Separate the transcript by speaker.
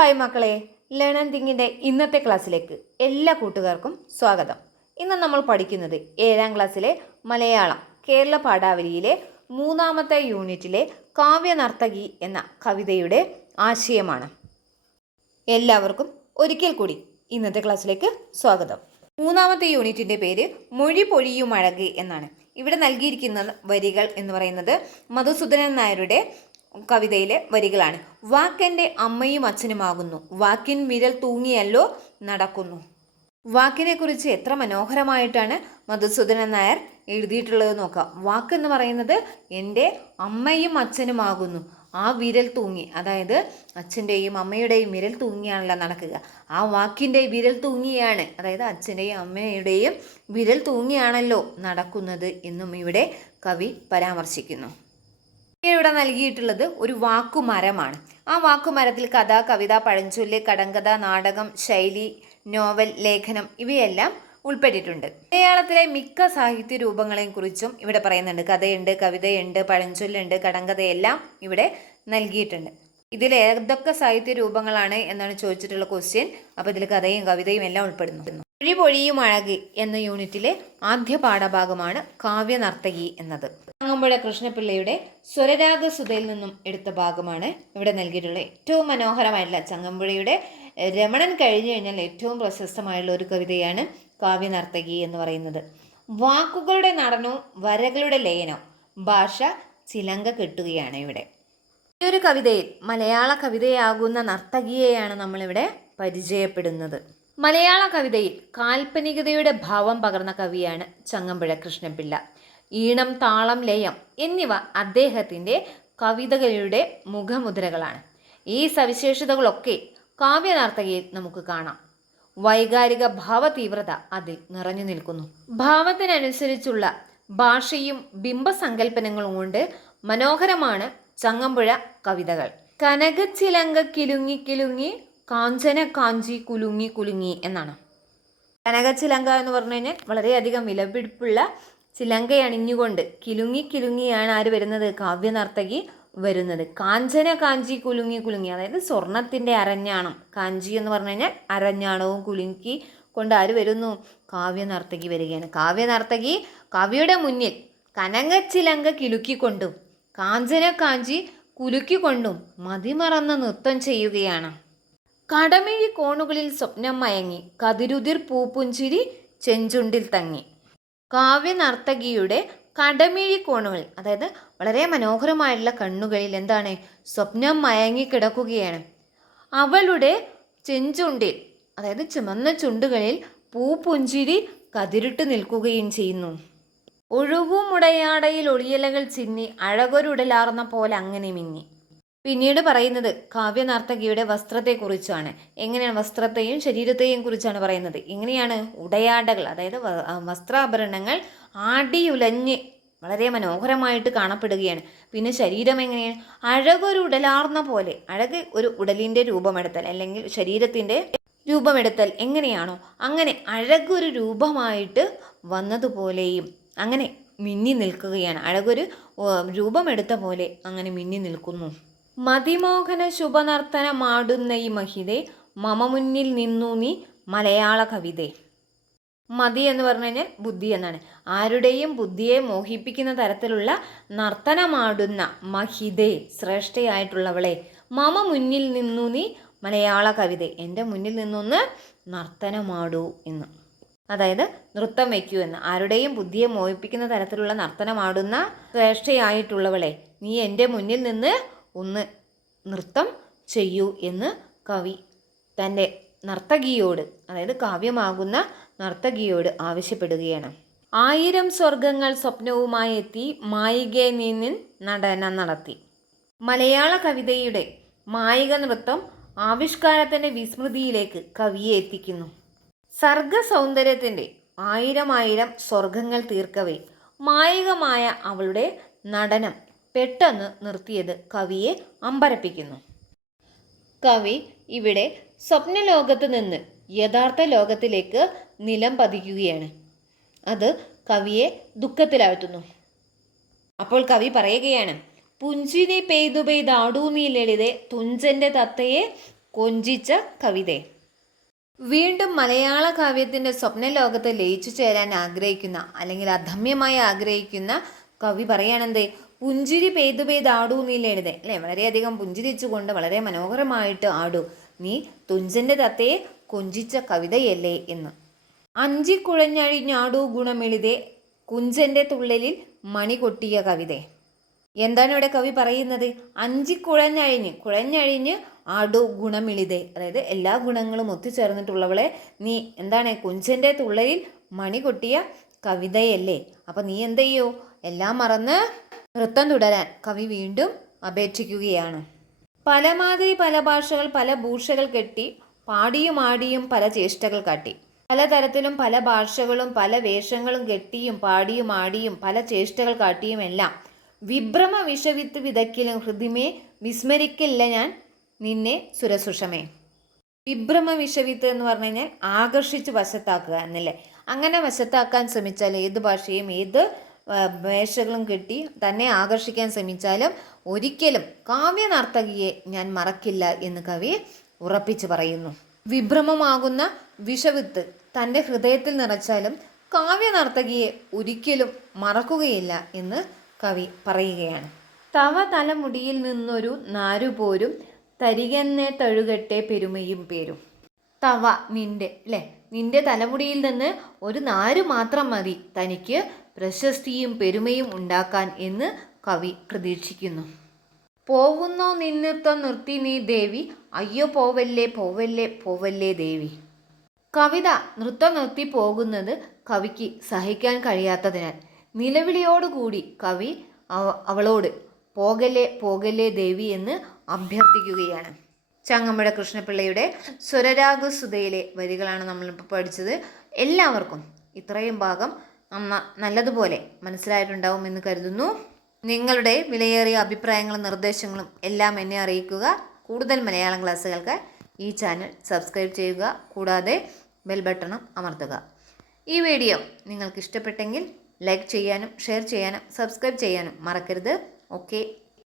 Speaker 1: Hi മക്കളെ learn and തിങ്ങിന്റെ ഇന്നത്തെ ക്ലാസ്സിലേക്ക് എല്ലാ കൂട്ടുകാർക്കും സ്വാഗതം. ഇന്ന് നമ്മൾ പഠിക്കുന്നത് ഏഴാം ക്ലാസ്സിലെ മലയാളം കേരള പാഠാവലിയിലെ മൂന്നാമത്തെ യൂണിറ്റിലെ കാവ്യനർത്തകി എന്ന കവിതയുടെ ആശയമാണ്. എല്ലാവർക്കും ഒരിക്കൽ കൂടി ഇന്നത്തെ ക്ലാസ്സിലേക്ക് സ്വാഗതം. മൂന്നാമത്തെ യൂണിറ്റിന്റെ പേര് മൊഴി പൊഴിയും അഴക് എന്നാണ്. ഇവിടെ നൽകിയിരിക്കുന്ന വരികൾ എന്ന് പറയുന്നത് മധുസൂദനൻ നായരുടെ കവിതയിലെ വരികളാണ്. വാക്കെന്റെ അമ്മയും അച്ഛനുമാകുന്നു വാക്കിൻ വിരൽ തൂങ്ങിയല്ലോ നടക്കുന്നു. വാക്കിനെ കുറിച്ച് എത്ര മനോഹരമായിട്ടാണ് മധുസൂദനൻ നായർ എഴുതിയിട്ടുള്ളത് നോക്കാം. വാക്ക് എന്ന് പറയുന്നത് എന്റെ അമ്മയും അച്ഛനുമാകുന്നു ആ വിരൽ തൂങ്ങി അതായത് അച്ഛന്റെയും അമ്മയുടെയും വിരൽ തൂങ്ങിയാണല്ലോ നടക്കുക. ആ വാക്കിന്റെ വിരൽ തൂങ്ങിയാണ് അതായത് അച്ഛന്റെയും അമ്മയുടെയും വിരൽ തൂങ്ങിയാണല്ലോ നടക്കുന്നത് എന്നും ഇവിടെ കവി പരാമർശിക്കുന്നു. ഇവിടെ നൽകിയിട്ടുള്ളത് ഒരു വാക്കുമരമാണ്. ആ വാക്കുമരത്തിൽ കഥ കവിത പഴഞ്ചൊല്ല് കടങ്കഥ നാടകം ശൈലി നോവൽ ലേഖനം ഇവയെല്ലാം ഉൾപ്പെട്ടിട്ടുണ്ട്. മലയാളത്തിലെ മിക്ക സാഹിത്യ രൂപങ്ങളെയും കുറിച്ചും ഇവിടെ പറയുന്നുണ്ട്. കഥയുണ്ട് കവിതയുണ്ട് പഴഞ്ചൊല്ലുണ്ട് കടങ്കഥയെല്ലാം ഇവിടെ നൽകിയിട്ടുണ്ട്. ഇതിൽ ഏതൊക്കെ സാഹിത്യ രൂപങ്ങളാണ് എന്നാണ് ചോദിച്ചിട്ടുള്ള ക്വസ്റ്റ്യൻ അപ്പോൾ ഇതിൽ കഥയും കവിതയും എല്ലാം ഉൾപ്പെടുന്നു. പൊഴിയും അഴക് എന്ന യൂണിറ്റിലെ ആദ്യ പാഠഭാഗമാണ് കാവ്യനർത്തകി എന്നത്. ചങ്ങമ്പുഴ കൃഷ്ണപിള്ളയുടെ സ്വരരാഗ സ്വരരാഗസുതയിൽ നിന്നും എടുത്ത ഭാഗമാണ് ഇവിടെ നൽകിയിട്ടുള്ളത്. ഏറ്റവും മനോഹരമായിട്ടുള്ള ചങ്ങമ്പുഴയുടെ രമണൻ കഴിഞ്ഞു കഴിഞ്ഞാൽ ഏറ്റവും പ്രശസ്തമായുള്ള ഒരു കവിതയാണ് കാവ്യനർത്തകി എന്ന് പറയുന്നത്. വാക്കുകളുടെ നടനവും വരകളുടെ ലയനവും ഭാഷ ചിലങ്ക കെട്ടുകയാണ് ഇവിടെ. ഈ ഒരു കവിതയിൽ മലയാള കവിതയാകുന്ന നർത്തകിയെയാണ് നമ്മളിവിടെ പരിചയപ്പെടുന്നത്. മലയാള കവിതയിൽ കാൽപ്പനികതയുടെ ഭാവം പകർന്ന കവിയാണ് ചങ്ങമ്പുഴ കൃഷ്ണപിള്ള ഈണം താളം ലയം എന്നിവ അദ്ദേഹത്തിന്റെ കവിതകളുടെ മുഖമുദ്രകളാണ്. ഈ സവിശേഷതകളൊക്കെ കാവ്യനർത്തകയിൽ നമുക്ക് കാണാം. വൈകാരിക ഭാവതീവ്രത അതിൽ നിറഞ്ഞു നിൽക്കുന്നു. ഭാവത്തിനനുസരിച്ചുള്ള ഭാഷയും ബിംബസങ്കല്പനങ്ങളും കൊണ്ട് മനോഹരമാണ് ചങ്ങമ്പുഴ കവിതകൾ. കനകച്ചിലങ്ക കിലുങ്ങി കിലുങ്ങി കാഞ്ചന കാഞ്ചി കുലുങ്ങി കുലുങ്ങി എന്നാണ്. കനകച്ചിലങ്ക എന്ന് പറഞ്ഞു കഴിഞ്ഞാൽ വളരെയധികം വിലപിടിപ്പുള്ള ചിലങ്ക അണിഞ്ഞുകൊണ്ട് കിലുങ്ങി കിലുങ്ങിയാണ് ആര് വരുന്നത്? കാവ്യനർത്തകി വരുന്നത്. കാഞ്ചന കാഞ്ചി കുലുങ്ങി കുലുങ്ങി അതായത് സ്വർണത്തിന്റെ അരഞ്ഞാണം. കാഞ്ചി എന്ന് പറഞ്ഞു കഴിഞ്ഞാൽ അരഞ്ഞാണവും കുലുങ്ങി കൊണ്ട് ആര് വരുന്നു? കാവ്യനർത്തകി വരികയാണ്. കാവ്യനർത്തകി കവിയുടെ മുന്നിൽ കനകച്ചിലങ്ക കിലുക്കിക്കൊണ്ടും കാഞ്ചന കാഞ്ചി കുലുക്കിക്കൊണ്ടും മതിമറന്ന് നൃത്തം ചെയ്യുകയാണ്. കടമിഴി കോണുകളിൽ സ്വപ്നം മയങ്ങി. കതിരുതിർ പൂപ്പുഞ്ചിരി ചെഞ്ചുണ്ടിൽ തങ്ങി. കാവ്യനർത്തകിയുടെ കടമിഴി കോണുകൾ അതായത് വളരെ മനോഹരമായിട്ടുള്ള കണ്ണുകളിൽ എന്താണ്? സ്വപ്നം മയങ്ങി കിടക്കുകയാണ്. അവളുടെ ചെഞ്ചുണ്ടിൽ അതായത് ചുമന്ന ചുണ്ടുകളിൽ പൂപ്പുഞ്ചിരി കതിരിട്ട് നിൽക്കുകയും ചെയ്യുന്നു. ഒഴുകുമുടയാടയിൽ ഒളിയലകൾ ചിന്നി അഴകൊരുടലാർന്ന പോലെ അങ്ങനെ മിന്നി. പിന്നീട് പറയുന്നത് കാവ്യനർത്തകിയുടെ വസ്ത്രത്തെക്കുറിച്ചാണ്. എങ്ങനെയാണ് വസ്ത്രത്തെയും ശരീരത്തെയും കുറിച്ചാണ് പറയുന്നത്. എങ്ങനെയാണ് ഉടയാടകൾ അതായത് വസ്ത്രാഭരണങ്ങൾ ആടിയുലഞ്ഞ് വളരെ മനോഹരമായിട്ട് കാണപ്പെടുകയാണ്. പിന്നെ ശരീരം എങ്ങനെയാണ്? അഴകൊരു ഉടലാർന്ന പോലെ അഴക് ഒരു ഉടലിന്റെ രൂപമെടുത്തൽ അല്ലെങ്കിൽ ശരീരത്തിന്റെ രൂപമെടുത്തൽ എങ്ങനെയാണോ അങ്ങനെ അഴകൊരു രൂപമായിട്ട് വന്നതുപോലെയും അങ്ങനെ മിന്നി നിൽക്കുകയാണ്. അഴകൊരു രൂപമെടുത്ത പോലെ അങ്ങനെ മിന്നി നിൽക്കുന്നു. മതിമോഹന ശുഭനർത്തനമാടുന്ന ഈ മഹിതേ മമ മുന്നിൽ നിന്നു നീ മലയാള കവിതേ. മതി എന്ന് പറഞ്ഞു കഴിഞ്ഞാൽ ബുദ്ധി എന്നാണ്. ആരുടെയും ബുദ്ധിയെ മോഹിപ്പിക്കുന്ന തരത്തിലുള്ള നർത്തനമാടുന്ന മഹിതേ ശ്രേഷ്ഠയായിട്ടുള്ളവളെ മമ മുന്നിൽ നിന്നു നീ മലയാള കവിത. എന്റെ മുന്നിൽ നിന്നൊന്ന് നർത്തനമാടൂ എന്ന്. അതായത് നൃത്തം വയ്ക്കൂ എന്ന്. ആരുടെയും ബുദ്ധിയെ മോഹിപ്പിക്കുന്ന തരത്തിലുള്ള നർത്തനമാടുന്ന ശ്രേഷ്ഠയായിട്ടുള്ളവളെ നീ എന്റെ മുന്നിൽ നിന്ന് ഒന്ന് നൃത്തം ചെയ്യൂ എന്ന് കവി തന്റെ നർത്തകിയോട് അതായത് കാവ്യമാകുന്ന നർത്തകിയോട് ആവശ്യപ്പെടുകയാണ്. ആയിരം സ്വർഗങ്ങൾ സ്വപ്നവുമായി എത്തി മായികെ നിന്നിൻ നടനം നടത്തി. മലയാള കവിതയുടെ മായിക നൃത്തം ആവിഷ്കാരത്തിന്റെ വിസ്മൃതിയിലേക്ക് കവിയെ എത്തിക്കുന്നു. സർഗ സൗന്ദര്യത്തിന്റെ ആയിരം ആയിരം സ്വർഗങ്ങൾ തീർക്കവേ മായികമായ അവളുടെ നടനം പെട്ടെന്ന് നിർത്തിയത് കവിയെ അമ്പരപ്പിക്കുന്നു. കവി ഇവിടെ സ്വപ്നലോകത്ത് നിന്ന് യഥാർത്ഥ ലോകത്തിലേക്ക് നിലം പതിക്കുകയാണ്. അത് കവിയെ ദുഃഖത്തിലാഴ്ത്തുന്നു. അപ്പോൾ കവി പറയുകയാണ് പുഞ്ചിനെ പെയ്തു പെയ്താടൂ നീ ലളിതെ തുഞ്ചന്റെ തത്തയെ കൊഞ്ചിച്ച കവിത. വീണ്ടും മലയാള കാവ്യത്തിന്റെ സ്വപ്ന ലോകത്ത് ലയിച്ചു ചേരാൻ ആഗ്രഹിക്കുന്ന അല്ലെങ്കിൽ അധമ്യമായി ആഗ്രഹിക്കുന്ന കവി പറയാണെന്തേ പുഞ്ചിരി പെയ്തു പെയ്ത് ആടൂ നീല എഴുതേ അല്ലേ? വളരെയധികം പുഞ്ചിരിച്ചുകൊണ്ട് വളരെ മനോഹരമായിട്ട് ആടൂ. നീ തുഞ്ചന്റെ തത്തയെ കൊഞ്ചിച്ച കവിതയല്ലേ എന്ന്. അഞ്ചി കുഴഞ്ഞഴിഞ്ഞാടൂ ഗുണമെഴുതേ കുഞ്ചന്റെ തുള്ളലിൽ മണി കൊട്ടിയ കവിത. എന്താണ് ഇവിടെ കവി പറയുന്നത്? അഞ്ചി കുഴഞ്ഞഴിഞ്ഞ് കുഴഞ്ഞഴിഞ്ഞ് ആടു ഗുണമിളിതേ. അതായത് എല്ലാ ഗുണങ്ങളും ഒത്തുചേർന്നിട്ടുള്ളവളെ നീ എന്താണ് കുഞ്ചന്റെ തുള്ളലിൽ മണി കൊട്ടിയ കവിതയല്ലേ? അപ്പം നീ എന്ത് ചെയ്യൂ? എല്ലാം മറന്ന് നൃത്തം തുടരാൻ കവി വീണ്ടും അപേക്ഷിക്കുകയാണ്. പല മാതിരി പല ഭാഷകൾ പല ഭൂഷകൾ കെട്ടി പാടിയും ആടിയും പല ചേഷ്ടകൾ കാട്ടി. പലതരത്തിലും പല ഭാഷകളും പല വേഷങ്ങളും കെട്ടിയും പാടിയും ആടിയും പല ചേഷ്ടകൾ കാട്ടിയും എല്ലാം വിഭ്രമ വിഷവിത്ത് വിതയ്ക്കലും ഹൃദിമേ വിസ്മരിക്കില്ല ഞാൻ നിന്നെ സുരസുഷമേ. വിഭ്രമ വിഷവിത്ത് എന്ന് പറഞ്ഞു കഴിഞ്ഞാൽ ആകർഷിച്ച് വശത്താക്കുക എന്നല്ലേ? അങ്ങനെ വശത്താക്കാൻ ശ്രമിച്ചാൽ ഏത് ഭാഷയും ഏത് ആ, വേഷങ്ങളും കെട്ടി. തന്നെ ആകർഷിക്കാൻ ശ്രമിച്ചാലും ഒരിക്കലും കാവ്യനർത്തകിയെ ഞാൻ മറക്കില്ല എന്ന് കവി ഉറപ്പിച്ചു പറയുന്നു. വിഭ്രമമാകുന്ന വിഷവിത്ത് തന്റെ ഹൃദയത്തിൽ നിറച്ചാലും കാവ്യനർത്തകിയെ ഒരിക്കലും മറക്കുകയില്ല എന്ന് കവി പറയുകയാണ്. തവ തലമുടിയിൽ നിന്നൊരു നാരുപോരും തരികന്നെ തഴുകട്ടെ പെരുമയും പേരും. തവ നിന്റെ അല്ലേ നിന്റെ തലമുടിയിൽ നിന്ന് ഒരു നാരു മാത്രം മതി തനിക്ക്. പ്രശസ്തിയും പെരുമയും ഉണ്ടാക്കാൻ എന്ന് കവി പ്രതീക്ഷിക്കുന്നു. പോവുന്നോ നിന്നിത്ത നിർത്തി നീ ദേവി അയ്യോ പോവല്ലേ പോവല്ലേ പോവല്ലേ ദേവി കവിത നൃത്തം നിർത്തി പോകുന്നത് കവിക്ക് സഹിക്കാൻ കഴിയാത്തതിനാൽ നിലവിളിയോടുകൂടി കവി അവളോട് പോകല്ലേ പോകല്ലേ ദേവി എന്ന് അഭ്യർത്ഥിക്കുകയാണ്. ചങ്ങമ്പുഴ കൃഷ്ണപിള്ളയുടെ സ്വരരാഗസുതയിലെ വരികളാണ് നമ്മളിപ്പോൾ പഠിച്ചത്. എല്ലാവർക്കും ഇത്രയും ഭാഗം നമ്മ നല്ലതുപോലെ മനസ്സിലായിട്ടുണ്ടാവും എന്ന് കരുതുന്നു. നിങ്ങളുടെ വിലയേറിയ അഭിപ്രായങ്ങളും നിർദ്ദേശങ്ങളും എല്ലാം എന്നെ അറിയിക്കുക. കൂടുതൽ മലയാളം ക്ലാസ്സുകൾക്ക് ഈ ചാനൽ സബ്സ്ക്രൈബ് ചെയ്യുക. കൂടാതെ ബെൽ ബട്ടണും അമർത്തുക. ഈ വീഡിയോ നിങ്ങൾക്ക് ഇഷ്ടപ്പെട്ടെങ്കിൽ ലൈക്ക് ചെയ്യാനും ഷെയർ ചെയ്യാനും സബ്സ്ക്രൈബ് ചെയ്യാനും മറക്കരുത്. ഓക്കെ.